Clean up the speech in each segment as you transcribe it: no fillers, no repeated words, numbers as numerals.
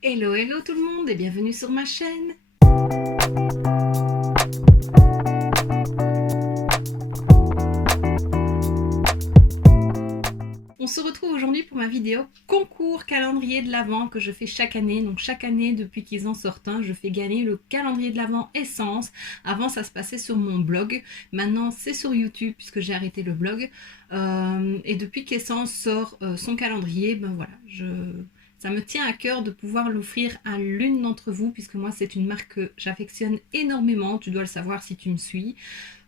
Hello, hello tout le monde et bienvenue sur ma chaîne. On se retrouve aujourd'hui pour ma vidéo concours calendrier de l'Avent que je fais chaque année. Donc chaque année, depuis qu'ils en sortent un, je fais gagner le calendrier de l'Avent Essence. Avant, ça se passait sur mon blog. Maintenant, c'est sur YouTube puisque j'ai arrêté le blog. Et depuis qu'Essence sort son calendrier, ben voilà, ça me tient à cœur de pouvoir l'offrir à l'une d'entre vous, puisque moi c'est une marque que j'affectionne énormément, tu dois le savoir si tu me suis.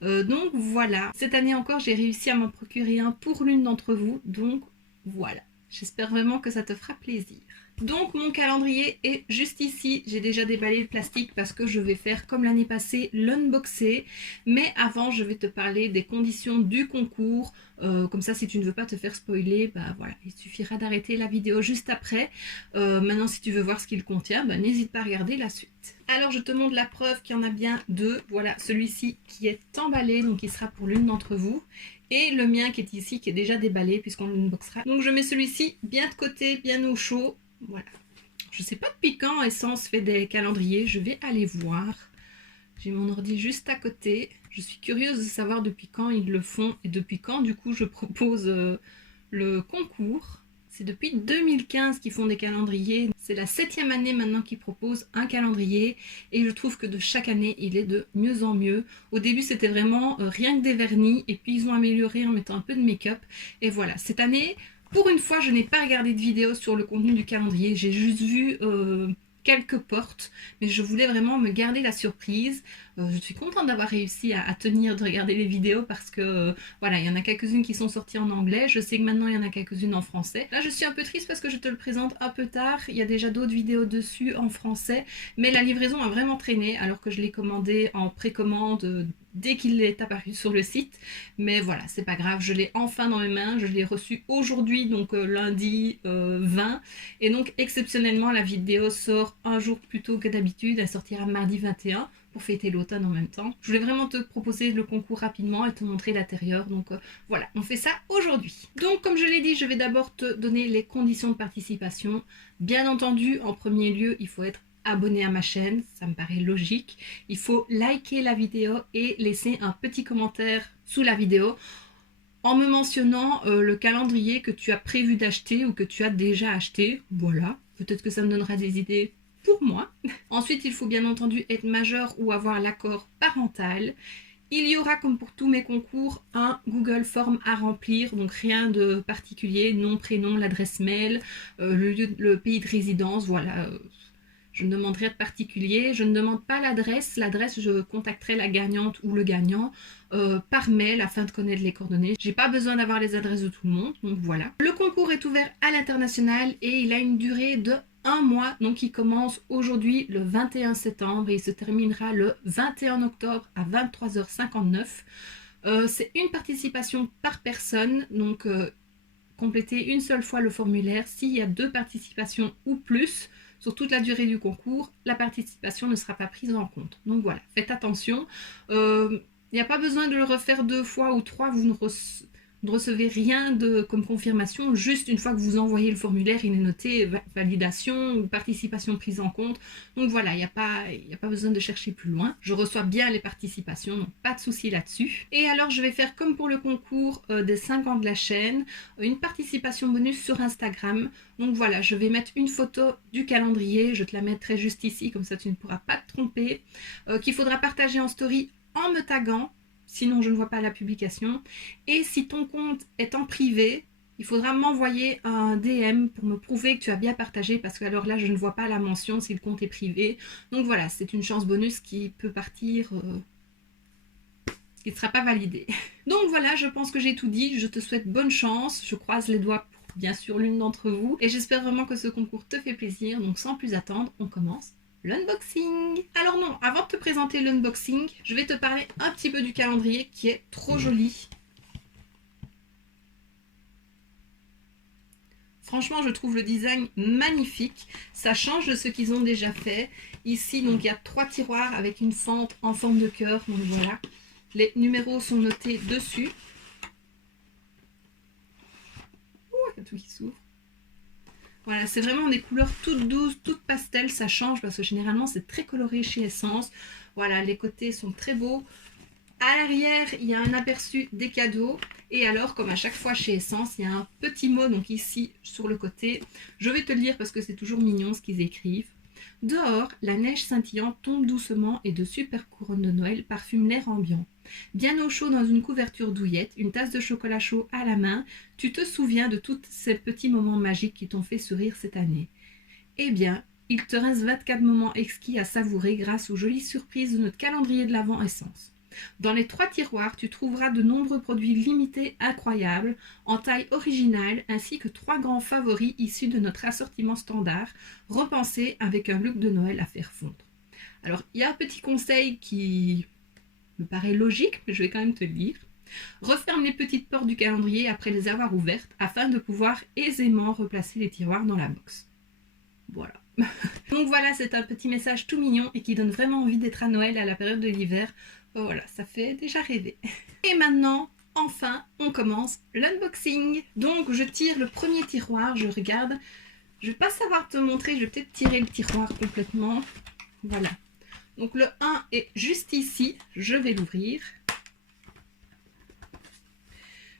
Donc voilà, cette année encore j'ai réussi à m'en procurer un pour l'une d'entre vous, donc voilà. J'espère vraiment que ça te fera plaisir. Donc mon calendrier est juste ici, j'ai déjà déballé le plastique parce que je vais faire comme l'année passée l'unboxer, mais avant je vais te parler des conditions du concours, comme ça si tu ne veux pas te faire spoiler, bah voilà, il suffira d'arrêter la vidéo juste après. Maintenant si tu veux voir ce qu'il contient, bah, n'hésite pas à regarder la suite. Alors je te montre la preuve qu'il y en a bien deux, voilà celui-ci qui est emballé, donc il sera pour l'une d'entre vous, et le mien qui est ici, qui est déjà déballé puisqu'on l'unboxera. Donc je mets celui-ci bien de côté, bien au chaud. Voilà. Je sais pas depuis quand Essence fait des calendriers, je vais aller voir. J'ai mon ordi juste à côté. Je suis curieuse de savoir depuis quand ils le font et depuis quand du coup je propose le concours. C'est depuis 2015 qu'ils font des calendriers. C'est la 7e année maintenant qu'ils proposent un calendrier et je trouve que de chaque année il est de mieux en mieux. Au début c'était vraiment rien que des vernis et puis ils ont amélioré en mettant un peu de make-up. Et voilà, cette année, pour une fois, je n'ai pas regardé de vidéo sur le contenu du calendrier. J'ai juste vu quelques portes, mais je voulais vraiment me garder la surprise. Je suis contente d'avoir réussi à tenir de regarder les vidéos parce que voilà, il y en a quelques-unes qui sont sorties en anglais. Je sais que maintenant il y en a quelques-unes en français. Là, je suis un peu triste parce que je te le présente un peu tard. Il y a déjà d'autres vidéos dessus en français, mais la livraison a vraiment traîné alors que je l'ai commandé en précommande dès qu'il est apparu sur le site. Mais voilà, c'est pas grave, je l'ai enfin dans mes mains. Je l'ai reçu aujourd'hui, donc lundi 20. Et donc exceptionnellement, la vidéo sort un jour plus tôt que d'habitude. Elle sortira mardi 21 pour fêter l'automne en même temps. Je voulais vraiment te proposer le concours rapidement et te montrer l'intérieur. Donc voilà, on fait ça aujourd'hui. Donc comme je l'ai dit, je vais d'abord te donner les conditions de participation. Bien entendu, en premier lieu, il faut être abonné à ma chaîne, ça me paraît logique. Il faut liker la vidéo et laisser un petit commentaire sous la vidéo en me mentionnant le calendrier que tu as prévu d'acheter ou que tu as déjà acheté. Voilà, peut-être que ça me donnera des idées pour moi. Ensuite, il faut bien entendu être majeur ou avoir l'accord parental. Il y aura, comme pour tous mes concours, un Google Form à remplir, donc rien de particulier, nom, prénom, l'adresse mail, le pays de résidence, voilà. Je ne demande rien de particulier, je ne demande pas l'adresse. L'adresse, je contacterai la gagnante ou le gagnant par mail afin de connaître les coordonnées. J'ai pas besoin d'avoir les adresses de tout le monde, donc voilà. Le concours est ouvert à l'international et il a une durée de 1 mois, donc il commence aujourd'hui le 21 septembre et il se terminera le 21 octobre à 23h59. C'est une participation par personne, donc compléter une seule fois le formulaire. S'il y a 2 participations ou plus sur toute la durée du concours, la participation ne sera pas prise en compte. Donc voilà, faites attention. Il n'y a pas besoin de le refaire 2 fois ou 3, vous ne recevez rien comme confirmation, juste une fois que vous envoyez le formulaire, il est noté validation ou participation prise en compte. Donc voilà, il n'y a pas besoin de chercher plus loin. Je reçois bien les participations, donc pas de souci là-dessus. Et alors je vais faire comme pour le concours des 5 ans de la chaîne, une participation bonus sur Instagram. Donc voilà, je vais mettre une photo du calendrier, je te la mettrai juste ici, comme ça tu ne pourras pas te tromper, qu'il faudra partager en story en me taguant, sinon je ne vois pas la publication. Et si ton compte est en privé, il faudra m'envoyer un DM pour me prouver que tu as bien partagé, parce que alors là je ne vois pas la mention si le compte est privé. Donc voilà, c'est une chance bonus qui peut partir, qui ne sera pas validée. Donc voilà, je pense que j'ai tout dit, je te souhaite bonne chance, je croise les doigts pour bien sûr l'une d'entre vous, et j'espère vraiment que ce concours te fait plaisir. Donc sans plus attendre, on commence l'unboxing. Alors non, avant de te présenter l'unboxing, je vais te parler un petit peu du calendrier qui est trop joli. Franchement, je trouve le design magnifique. Ça change de ce qu'ils ont déjà fait. Ici, donc, il y a 3 tiroirs avec une fente en forme de cœur. Donc voilà, les numéros sont notés dessus. Ouh, il y a tout qui s'ouvre. Voilà, c'est vraiment des couleurs toutes douces, toutes pastel, ça change parce que généralement c'est très coloré chez Essence. Voilà, les côtés sont très beaux. À l'arrière, il y a un aperçu des cadeaux. Et alors, comme à chaque fois chez Essence, il y a un petit mot, donc ici, sur le côté. Je vais te le lire parce que c'est toujours mignon ce qu'ils écrivent. Dehors, la neige scintillante tombe doucement et de super couronnes de Noël parfument l'air ambiant. Bien au chaud dans une couverture douillette, une tasse de chocolat chaud à la main, tu te souviens de tous ces petits moments magiques qui t'ont fait sourire cette année. Eh bien, il te reste 24 moments exquis à savourer grâce aux jolies surprises de notre calendrier de l'Avent Essence. Dans les 3 tiroirs, tu trouveras de nombreux produits limités incroyables, en taille originale, ainsi que 3 grands favoris issus de notre assortiment standard, repensés avec un look de Noël à faire fondre. Alors, il y a un petit conseil qui me paraît logique, mais je vais quand même te le dire. Referme les petites portes du calendrier après les avoir ouvertes, afin de pouvoir aisément replacer les tiroirs dans la box. Voilà. Donc voilà, c'est un petit message tout mignon et qui donne vraiment envie d'être à Noël à la période de l'hiver. Voilà, ça fait déjà rêver. Et maintenant, enfin, on commence l'unboxing. Donc je tire le premier tiroir, je regarde. Je vais pas savoir te montrer, je vais peut-être tirer le tiroir complètement. Voilà. Donc le 1 est juste ici, je vais l'ouvrir.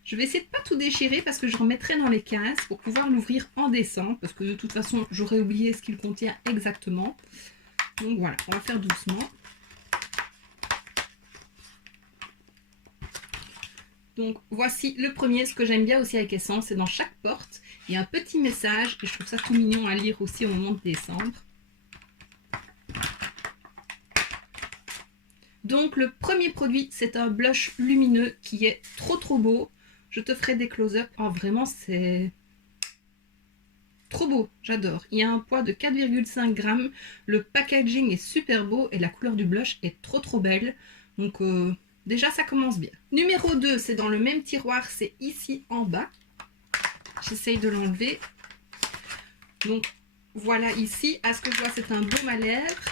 Je vais essayer de pas tout déchirer parce que je remettrai dans les cases pour pouvoir l'ouvrir en décembre. Parce que de toute façon, j'aurais oublié ce qu'il contient exactement. Donc voilà, on va faire doucement. Donc voici le premier. Ce que j'aime bien aussi avec Essence, c'est dans chaque porte, il y a un petit message. Et je trouve ça tout mignon à lire aussi au moment de décembre. Donc le premier produit, c'est un blush lumineux qui est trop beau. Je te ferai des close-up. Oh, vraiment, c'est trop beau, j'adore. Il y a un poids de 4,5 grammes. Le packaging est super beau et la couleur du blush est trop belle. Donc déjà, ça commence bien. Numéro 2, c'est dans le même tiroir, c'est ici en bas. J'essaye de l'enlever. Donc voilà, ici, à ce que je vois, c'est un baume à lèvres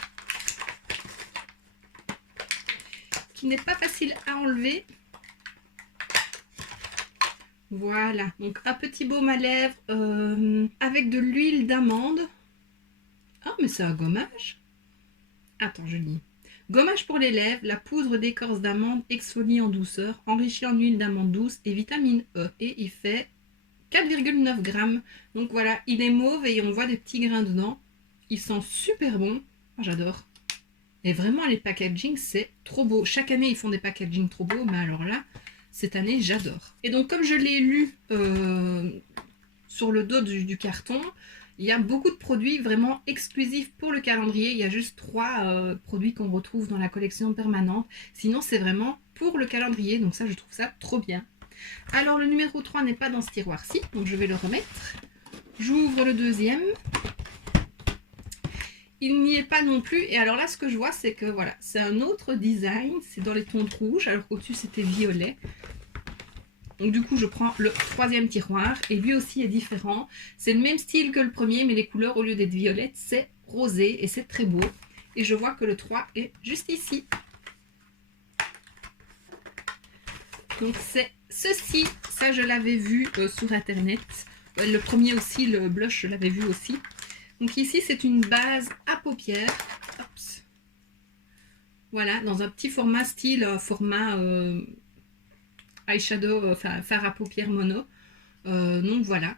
qui n'est pas facile à enlever. Voilà, donc un petit baume à lèvres avec de l'huile d'amande. Ah, mais c'est un gommage. Attends, je lis. Gommage pour les lèvres, la poudre d'écorce d'amande exfolie en douceur, enrichie en huile d'amande douce et vitamine E. Et il fait 4,9 grammes. Donc voilà, il est mauve et on voit des petits grains dedans. Il sent super bon. Oh, j'adore. Et vraiment, les packaging, c'est trop beau. Chaque année, ils font des packaging trop beaux, mais alors là, cette année, j'adore. Et donc, comme je l'ai lu sur le dos du carton, il y a beaucoup de produits vraiment exclusifs pour le calendrier. Il y a juste 3 produits qu'on retrouve dans la collection permanente. Sinon, c'est vraiment pour le calendrier. Donc ça, je trouve ça trop bien. Alors, le numéro 3 n'est pas dans ce tiroir-ci. Donc, je vais le remettre. J'ouvre le deuxième. Il n'y est pas non plus. Et alors là, ce que je vois, c'est que voilà, c'est un autre design. C'est dans les tons rouges, alors qu'au-dessus, c'était violet. Donc du coup, je prends le troisième tiroir. Et lui aussi est différent. C'est le même style que le premier, mais les couleurs, au lieu d'être violettes, c'est rosé. Et c'est très beau. Et je vois que le 3 est juste ici. Donc c'est ceci. Ça, je l'avais vu sur Internet. Le premier aussi, le blush, je l'avais vu aussi. Donc ici, c'est une base à paupières. Oups. Voilà, dans un petit format style, format eyeshadow, enfin fard à paupières mono. Donc voilà.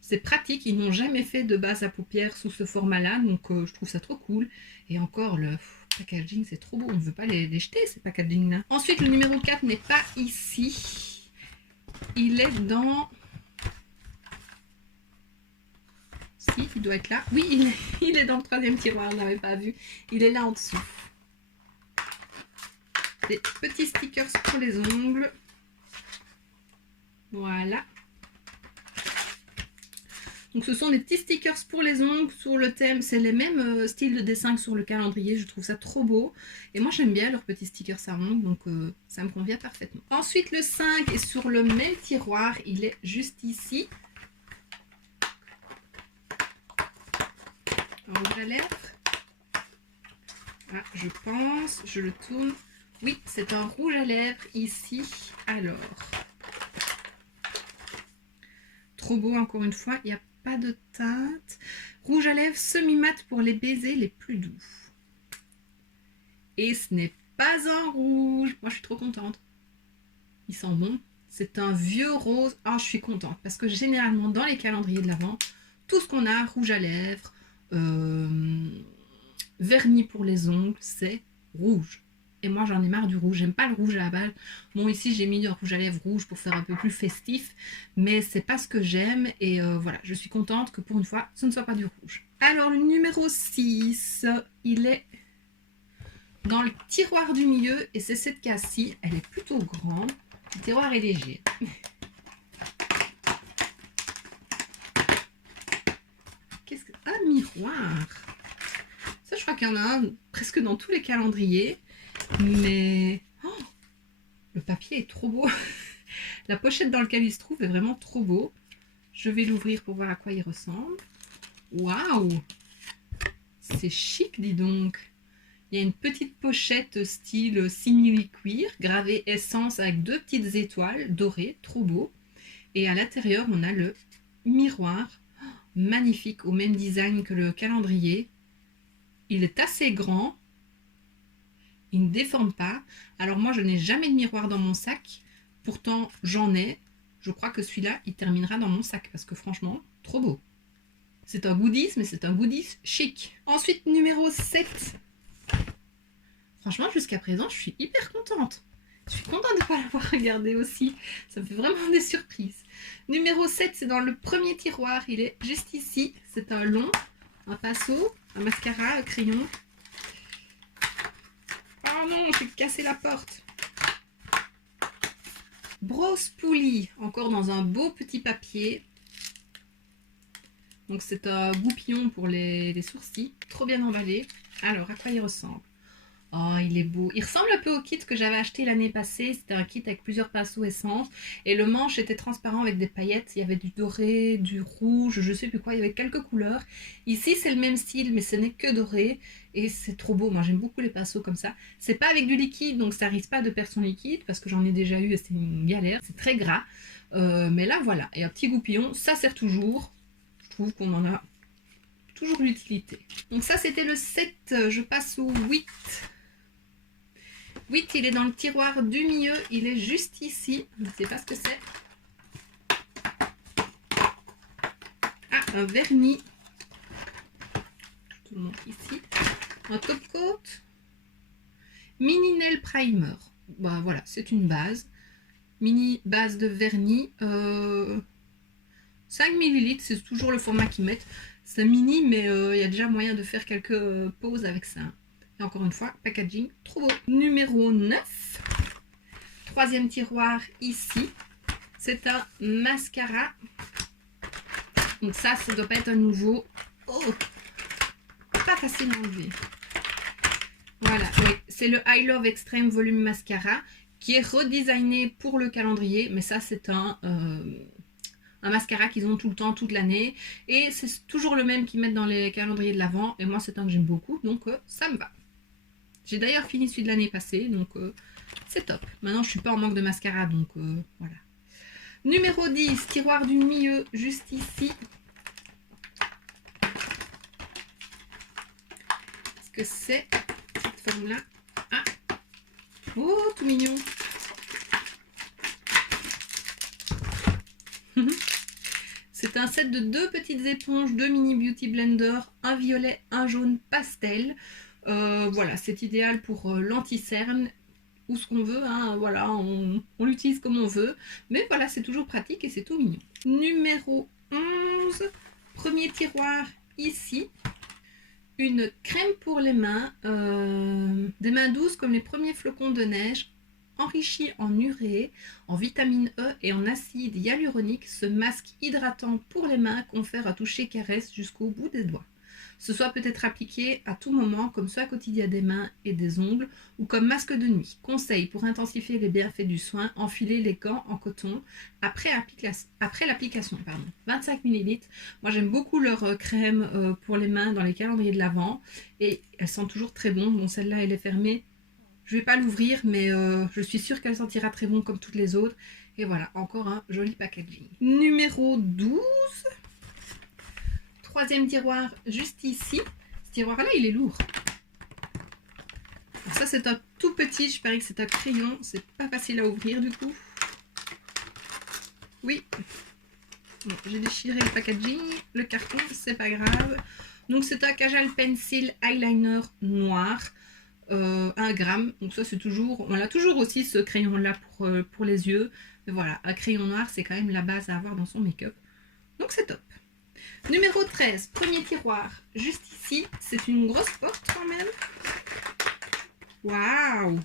C'est pratique, ils n'ont jamais fait de base à paupières sous ce format-là. Donc je trouve ça trop cool. Et encore, le packaging, c'est trop beau. On ne veut pas les jeter, ces packaging-là. Ensuite, le numéro 4 n'est pas ici. Il est dans... Si, il doit être là. Oui, il est dans le troisième tiroir, je n'avais pas vu. Il est là en dessous. Des petits stickers pour les ongles. Voilà. Donc ce sont des petits stickers pour les ongles sur le thème. C'est les mêmes styles de dessin que sur le calendrier. Je trouve ça trop beau. Et moi j'aime bien leurs petits stickers à ongles. Donc ça me convient parfaitement. Ensuite le 5 est sur le même tiroir. Il est juste ici. Un rouge à lèvres. Ah, je pense, je le tourne. Oui, c'est un rouge à lèvres ici. Alors, trop beau encore une fois. Il y a pas de teinte. Rouge à lèvres semi-mat pour les baisers les plus doux. Et ce n'est pas un rouge. Moi, je suis trop contente. Il sent bon. C'est un vieux rose. Ah, je suis contente parce que généralement, dans les calendriers de l'Avent, tout ce qu'on a, rouge à lèvres, vernis pour les ongles, c'est rouge. Et moi, j'en ai marre du rouge. J'aime pas le rouge à la base. Bon, ici, j'ai mis du rouge à lèvres rouge pour faire un peu plus festif. Mais c'est pas ce que j'aime. Et voilà, je suis contente que pour une fois, ce ne soit pas du rouge. Alors, le numéro 6, il est dans le tiroir du milieu. Et c'est cette case-ci. Elle est plutôt grande. Le tiroir est léger. Qu'est-ce que... Un miroir. Ça, je crois qu'il y en a un presque dans tous les calendriers. Mais oh, le papier est trop beau. La pochette dans laquelle il se trouve est vraiment trop beau. Je vais l'ouvrir pour voir à quoi il ressemble. Waouh! C'est chic, dis donc. Il y a une petite pochette style simili-cuir, gravée essence avec 2 petites étoiles dorées, trop beau. Et à l'intérieur, on a le miroir, magnifique, au même design que le calendrier. Il est assez grand. Il ne déforme pas. Alors moi, je n'ai jamais de miroir dans mon sac. Pourtant, j'en ai. Je crois que celui-là, il terminera dans mon sac. Parce que franchement, trop beau. C'est un goodies, mais c'est un goodies chic. Ensuite, numéro 7. Franchement, jusqu'à présent, je suis hyper contente. Je suis contente de ne pas l'avoir regardé aussi. Ça me fait vraiment des surprises. Numéro 7, c'est dans le premier tiroir. Il est juste ici. C'est un long, un pinceau, un mascara, un crayon. Oh non, j'ai cassé la porte. Brosse Poulie, encore dans un beau petit papier. Donc c'est un goupillon pour les sourcils. Trop bien emballé. Alors, à quoi il ressemble? Oh, il est beau. Il ressemble un peu au kit que j'avais acheté l'année passée. C'était un kit avec plusieurs pinceaux essence. Et le manche était transparent avec des paillettes. Il y avait du doré, du rouge, je sais plus quoi. Il y avait quelques couleurs. Ici, c'est le même style, mais ce n'est que doré. Et c'est trop beau. Moi, j'aime beaucoup les pinceaux comme ça. C'est pas avec du liquide, donc ça risque pas de perdre son liquide. Parce que j'en ai déjà eu et c'est une galère. C'est très gras. Mais là, voilà. Et un petit goupillon, ça sert toujours. Je trouve qu'on en a toujours l'utilité. Donc ça, c'était le 7. Je passe au 8. 8, il est dans le tiroir du milieu, il est juste ici. Je ne sais pas ce que c'est. Ah, un vernis. Je te le montre ici. Un top coat. Mini Nail Primer. Bah, voilà, c'est une base. Mini base de vernis. 5 ml, c'est toujours le format qu'ils mettent. C'est mini, mais il y a déjà moyen de faire quelques pauses avec ça. Et encore une fois, packaging trop beau. Numéro 9. Troisième tiroir ici. C'est un mascara. Donc ça doit pas être un nouveau. Oh, pas facile à enlever. Voilà, oui, c'est le I Love Extreme Volume Mascara qui est redesigné pour le calendrier. Mais ça, c'est un mascara qu'ils ont tout le temps, toute l'année. Et c'est toujours le même qu'ils mettent dans les calendriers de l'Avent. Et moi, c'est un que j'aime beaucoup, donc ça me va. J'ai d'ailleurs fini celui de l'année passée, donc c'est top. Maintenant, je suis pas en manque de mascara, donc voilà. Numéro 10, tiroir du milieu, juste ici. Qu'est-ce que c'est, cette forme-là? Ah, oh, tout mignon. C'est un set de 2 petites éponges, 2 mini beauty blender, un violet, un jaune pastel. Voilà, c'est idéal pour l'anti-cerne ou ce qu'on veut, hein, voilà, on l'utilise comme on veut, mais voilà, c'est toujours pratique et c'est tout mignon. Numéro 11, premier tiroir ici, une crème pour les mains, des mains douces comme les premiers flocons de neige, enrichi en urée, en vitamine E et en acide hyaluronique. Ce masque hydratant pour les mains confère un toucher caresse jusqu'au bout des doigts. Ce soit peut être appliqué à tout moment, comme soin quotidien des mains et des ongles, ou comme masque de nuit. Conseil pour intensifier les bienfaits du soin, enfiler les gants en coton après l'application. 25 ml. Moi j'aime beaucoup leur crème pour les mains dans les calendriers de l'Avent, et elles sentent toujours très bon. Bon, celle-là elle est fermée. Je ne vais pas l'ouvrir, mais je suis sûre qu'elle sentira très bon comme toutes les autres. Et voilà, encore un joli packaging. Numéro 12. troisième tiroir juste ici. Ce tiroir-là, il est lourd. Alors ça, c'est un tout petit, je parie que c'est un crayon. C'est pas facile à ouvrir du coup. Oui. Bon, j'ai déchiré le packaging, le carton, c'est pas grave. Donc c'est un Kajal Pencil Eyeliner noir. 1 gramme, donc ça c'est toujours, on a toujours aussi ce crayon là pour les yeux, mais voilà, un crayon noir c'est quand même la base à avoir dans son make-up, donc c'est top. Numéro 13, premier tiroir, juste ici, c'est une grosse porte quand même. Waouh,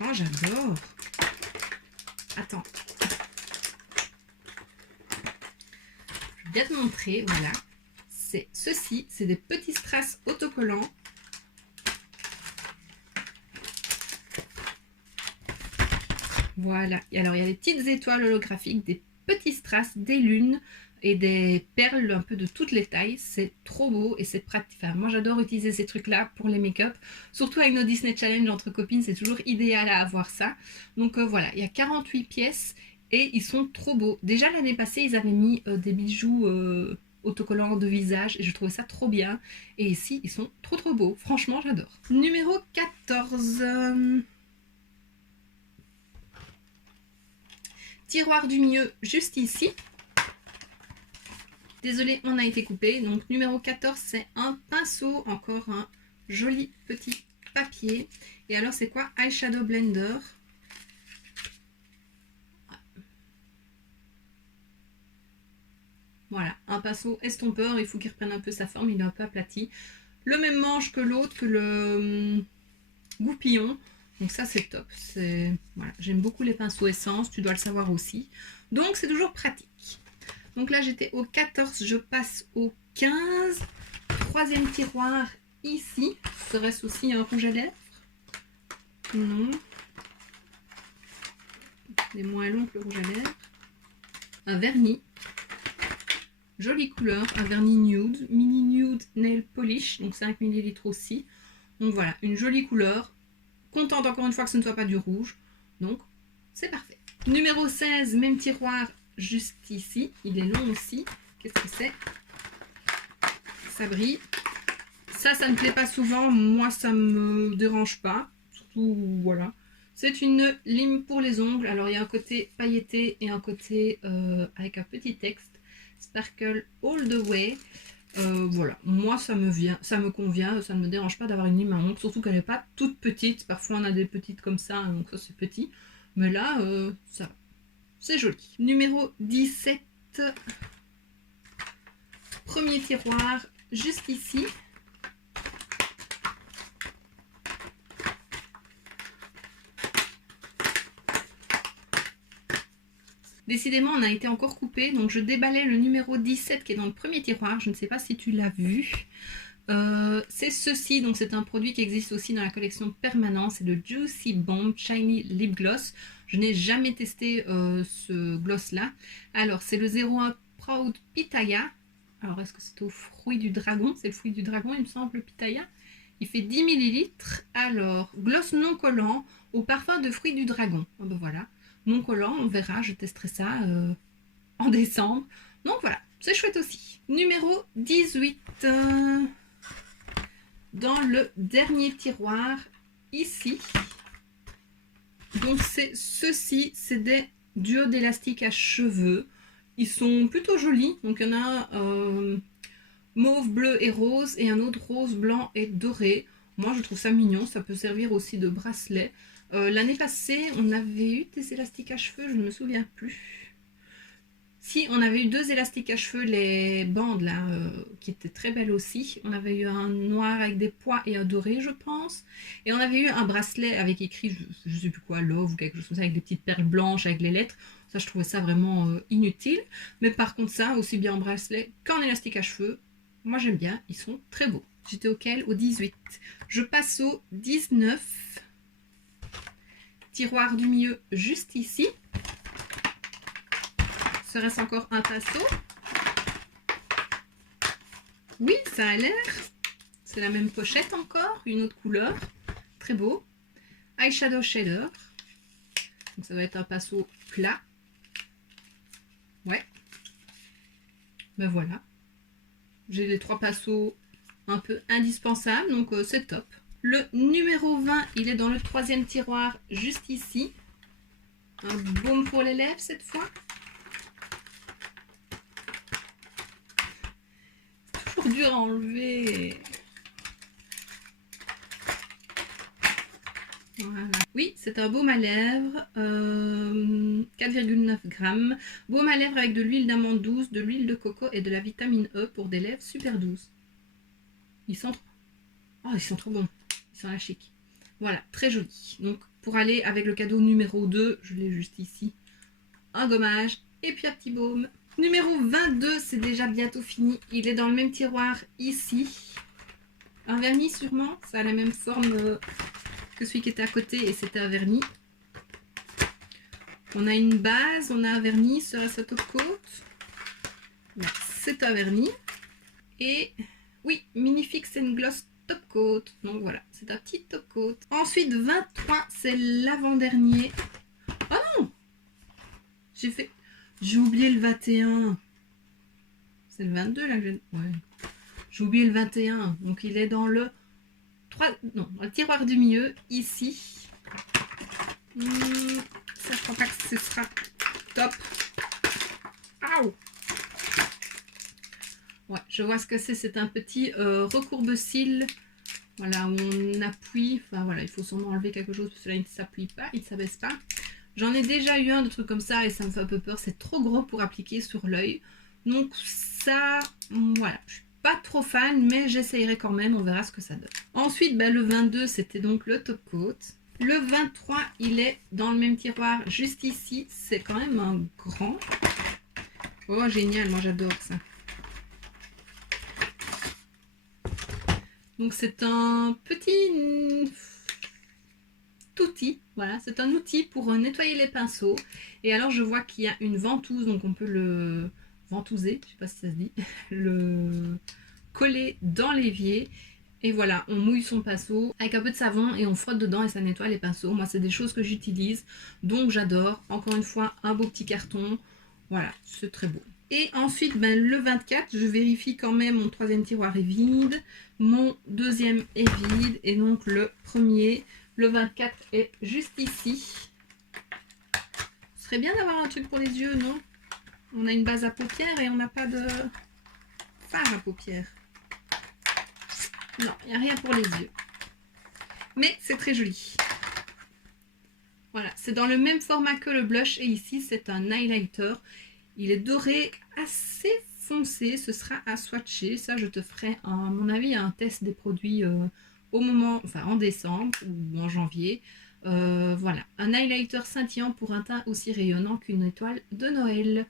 oh j'adore. Attends, je vais bien te montrer, voilà, c'est ceci, c'est des petits strass autocollants. Voilà, et alors il y a des petites étoiles holographiques, des petits strass, des lunes et des perles un peu de toutes les tailles. C'est trop beau et c'est pratique. Enfin, moi j'adore utiliser ces trucs-là pour les make-up. Surtout avec nos Disney Challenge entre copines, c'est toujours idéal à avoir ça. Donc voilà, il y a 48 pièces et ils sont trop beaux. Déjà l'année passée, ils avaient mis des bijoux autocollants de visage et je trouvais ça trop bien. Et ici, ils sont trop beaux. Franchement, j'adore. Numéro 14. Tiroir du milieu juste ici. Désolée, on a été coupé. Donc numéro 14, c'est un pinceau. Encore un joli petit papier. Et alors c'est quoi? Eyeshadow Blender. Voilà, un pinceau estompeur. Il faut qu'il reprenne un peu sa forme. Il est un peu aplati. Le même manche que l'autre, que le goupillon. Donc ça c'est top, voilà. J'aime beaucoup les pinceaux essence, tu dois le savoir aussi. Donc c'est toujours pratique. Donc là j'étais au 14, je passe au 15. Troisième tiroir ici. Serait-ce aussi un rouge à lèvres? Non. Il est moins long que le rouge à lèvres. Un vernis. Jolie couleur, un vernis nude. Mini nude nail polish, donc 5 ml aussi. Donc voilà, une jolie couleur. Contente encore une fois que ce ne soit pas du rouge, donc c'est parfait. Numéro 16, même tiroir juste ici, il est long aussi. Qu'est-ce que c'est? Ça brille. Ça ne me plaît pas souvent, moi ça me dérange pas, surtout voilà. C'est une lime pour les ongles, alors il y a un côté pailleté et un côté avec un petit texte, Sparkle All the Way. Voilà, moi ça me convient, ça ne me dérange pas d'avoir une lime à ongles, surtout qu'elle n'est pas toute petite. Parfois on a des petites comme ça, donc ça c'est petit, mais là ça va, c'est joli. Numéro 17, premier tiroir juste ici. Décidément, on a été encore coupé, donc je déballais le numéro 17 qui est dans le premier tiroir. Je ne sais pas si tu l'as vu. C'est ceci, donc c'est un produit qui existe aussi dans la collection permanente. C'est le Juicy Bomb Shiny Lip Gloss. Je n'ai jamais testé ce gloss-là. Alors, c'est le 01 Proud Pitaya. Alors, est-ce que c'est au fruit du dragon? C'est le fruit du dragon, il me semble, le Pitaya. Il fait 10 ml. Alors, gloss non collant au parfum de fruit du dragon. Oh, ben voilà. Non collant, on verra, je testerai ça en décembre. Donc voilà, c'est chouette aussi. Numéro 18, dans le dernier tiroir, ici. Donc c'est ceci, c'est des duos d'élastiques à cheveux. Ils sont plutôt jolis, donc il y en a un mauve, bleu et rose, et un autre rose, blanc et doré. Moi je trouve ça mignon, ça peut servir aussi de bracelet. L'année passée, on avait eu des élastiques à cheveux, je ne me souviens plus. Si, on avait eu 2 élastiques à cheveux, les bandes là, qui étaient très belles aussi. On avait eu un noir avec des pois et un doré, je pense. Et on avait eu un bracelet avec écrit, je ne sais plus quoi, Love ou quelque chose comme ça, avec des petites perles blanches, avec les lettres. Ça, je trouvais ça vraiment inutile. Mais par contre, ça, aussi bien en bracelet qu'en élastique à cheveux, moi j'aime bien, ils sont très beaux. J'étais auquel? Au 18. Je passe au 19. Tiroir du milieu juste ici. Serait-ce encore un pinceau? Oui, ça a l'air. C'est la même pochette encore, une autre couleur. Très beau. Eyeshadow Shader. Donc ça va être un pinceau plat. Ouais. Ben voilà. J'ai les 3 pinceaux un peu indispensables, donc c'est top. Le numéro 20, il est dans le 3e tiroir, juste ici. Un baume pour les lèvres cette fois. Toujours dur à enlever. Voilà. Oui, c'est un baume à lèvres, 4,9 grammes. Baume à lèvres avec de l'huile d'amande douce, de l'huile de coco et de la vitamine E pour des lèvres super douces. Ils sont trop bons. Ils sont à chic. Voilà, très joli. Donc, pour aller avec le cadeau numéro 2, je l'ai juste ici. Un gommage et puis un petit baume. Numéro 22, c'est déjà bientôt fini. Il est dans le même tiroir ici. Un vernis sûrement. Ça a la même forme que celui qui était à côté et c'était un vernis. On a une base, on a un vernis sur sa top coat. C'est un vernis. Et oui, Minifix and Gloss top coat. Donc voilà, c'est un petit top coat. Ensuite, 23, c'est l'avant-dernier. Oh non! J'ai oublié le 21. C'est le 22 là que j'ai... Ouais. J'ai oublié le 21. Donc il est dans le... dans le tiroir du milieu, ici. Ça, je crois pas que ce sera top. Aouh! Ouais, je vois ce que c'est. C'est un petit recourbe-cils. Voilà, où on appuie. Enfin voilà, il faut sûrement enlever quelque chose parce que là, il ne s'appuie pas, il ne s'abaisse pas. J'en ai déjà eu un de trucs comme ça et ça me fait un peu peur. C'est trop gros pour appliquer sur l'œil. Donc ça, voilà, je suis pas trop fan, mais j'essayerai quand même. On verra ce que ça donne. Ensuite, le 22, c'était donc le top coat. Le 23, il est dans le même tiroir, juste ici. C'est quand même un grand. Oh, génial, moi j'adore ça. Donc c'est un petit outil, voilà, c'est un outil pour nettoyer les pinceaux. Et alors je vois qu'il y a une ventouse, donc on peut le ventouser, je sais pas si ça se dit, le coller dans l'évier. Et voilà, on mouille son pinceau avec un peu de savon et on frotte dedans et ça nettoie les pinceaux. Moi, c'est des choses que j'utilise, donc j'adore. Encore une fois, un beau petit carton. Voilà, c'est très beau. Et ensuite, le 24, je vérifie quand même, mon 3e tiroir est vide. Mon 2e est vide. Et donc, le premier, le 24 est juste ici. Ce serait bien d'avoir un truc pour les yeux, non? On a une base à paupières et on n'a pas de fard à paupières. Non, il n'y a rien pour les yeux. Mais c'est très joli. Voilà, c'est dans le même format que le blush. Et ici, c'est un highlighter. Il est doré assez foncé. Ce sera à swatcher. Ça, je te ferai, à mon avis, un test des produits au moment, enfin en décembre ou en janvier. Voilà, un highlighter scintillant pour un teint aussi rayonnant qu'une étoile de Noël.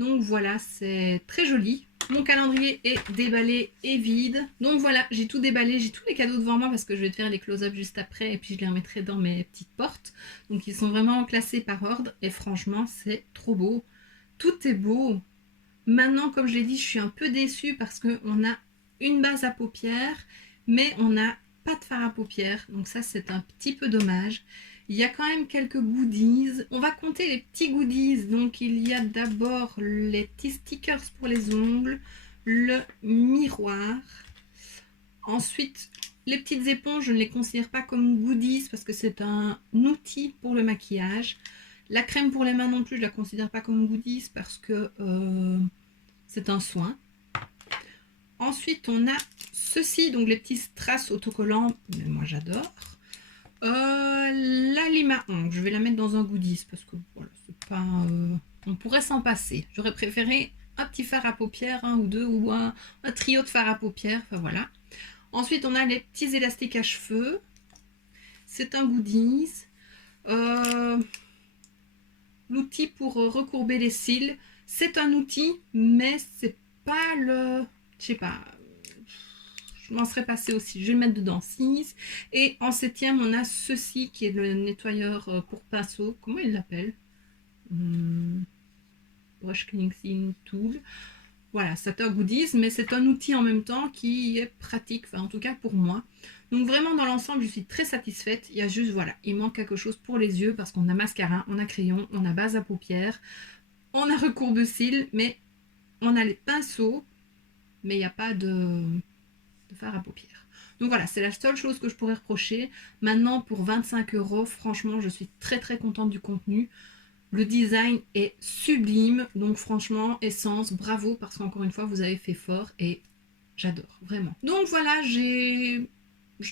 Donc voilà, c'est très joli. Mon calendrier est déballé et vide. Donc voilà, j'ai tout déballé, j'ai tous les cadeaux devant moi parce que je vais te faire les close-up juste après et puis je les remettrai dans mes petites portes. Donc ils sont vraiment classés par ordre et franchement, c'est trop beau. Tout est beau. Maintenant, comme je l'ai dit, je suis un peu déçue parce qu'on a une base à paupières, mais on n'a pas de fard à paupières. Donc ça, c'est un petit peu dommage. Il y a quand même quelques goodies. On va compter les petits goodies. Donc il y a d'abord les petits stickers pour les ongles, le miroir. Ensuite, les petites éponges, je ne les considère pas comme goodies parce que c'est un outil pour le maquillage. La crème pour les mains non plus, je ne la considère pas comme goodies parce que c'est un soin. Ensuite, on a ceci, donc les petits strass autocollants, mais moi j'adore. La lime à ongles, je vais la mettre dans un goodies parce que voilà, c'est pas, on pourrait s'en passer. J'aurais préféré un petit fard à paupières, un ou deux, ou un trio de fard à paupières, enfin voilà. Ensuite, on a les petits élastiques à cheveux. C'est un goodies. L'outil pour recourber les cils. C'est un outil, mais c'est pas le... Je sais pas. Je m'en serais passé aussi. Je vais le mettre dedans 6. Et en 7e, on a ceci qui est le nettoyeur pour pinceau. Comment il l'appelle? Brush Cleansing Tool. Voilà, c'est un goodies, mais c'est un outil en même temps qui est pratique, enfin en tout cas pour moi. Donc vraiment dans l'ensemble, je suis très satisfaite. Il y a juste, voilà, il manque quelque chose pour les yeux parce qu'on a mascara, on a crayon, on a base à paupières, on a recourbe-cils, mais On a les pinceaux, mais il n'y a pas de fard à paupières. Donc voilà, c'est la seule chose que je pourrais reprocher. Maintenant, pour 25 €, franchement, je suis très très contente du contenu. Le design est sublime, donc franchement, Essence, bravo, parce qu'encore une fois, vous avez fait fort et j'adore, vraiment. Donc voilà, je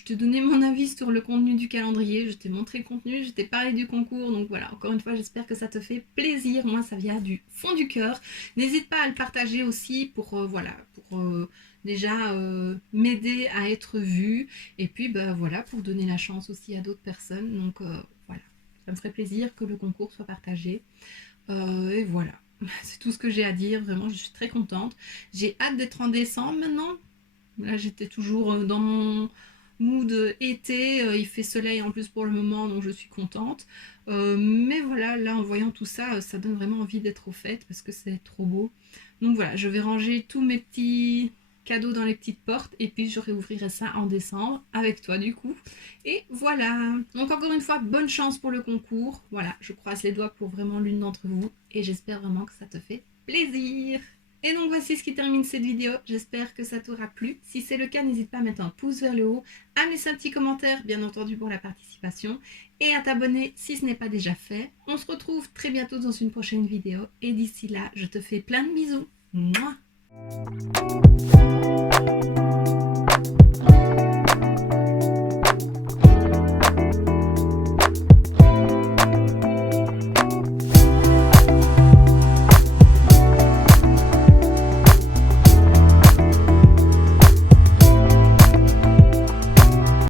t'ai donné mon avis sur le contenu du calendrier, je t'ai montré le contenu, je t'ai parlé du concours, donc voilà, encore une fois, j'espère que ça te fait plaisir. Moi, ça vient du fond du cœur. N'hésite pas à le partager aussi pour, voilà, pour déjà m'aider à être vue, et puis bah, voilà, pour donner la chance aussi à d'autres personnes. Donc voilà, ça me ferait plaisir que le concours soit partagé. Et voilà, c'est tout ce que j'ai à dire, vraiment, je suis très contente. J'ai hâte d'être en décembre maintenant. Là, j'étais toujours dans mon mood été, il fait soleil en plus pour le moment, donc je suis contente. Mais voilà, là, en voyant tout ça, ça donne vraiment envie d'être aux fêtes parce que c'est trop beau. Donc voilà, je vais ranger tous mes petits cadeaux dans les petites portes et puis je réouvrirai ça en décembre avec toi du coup. Et voilà. Donc encore une fois, bonne chance pour le concours. Voilà, je croise les doigts pour vraiment l'une d'entre vous et j'espère vraiment que ça te fait plaisir. Et donc voici ce qui termine cette vidéo, j'espère que ça t'aura plu. Si c'est le cas, n'hésite pas à mettre un pouce vers le haut, à me laisser un petit commentaire, bien entendu pour la participation, et à t'abonner si ce n'est pas déjà fait. On se retrouve très bientôt dans une prochaine vidéo, et d'ici là, je te fais plein de bisous. Mouah.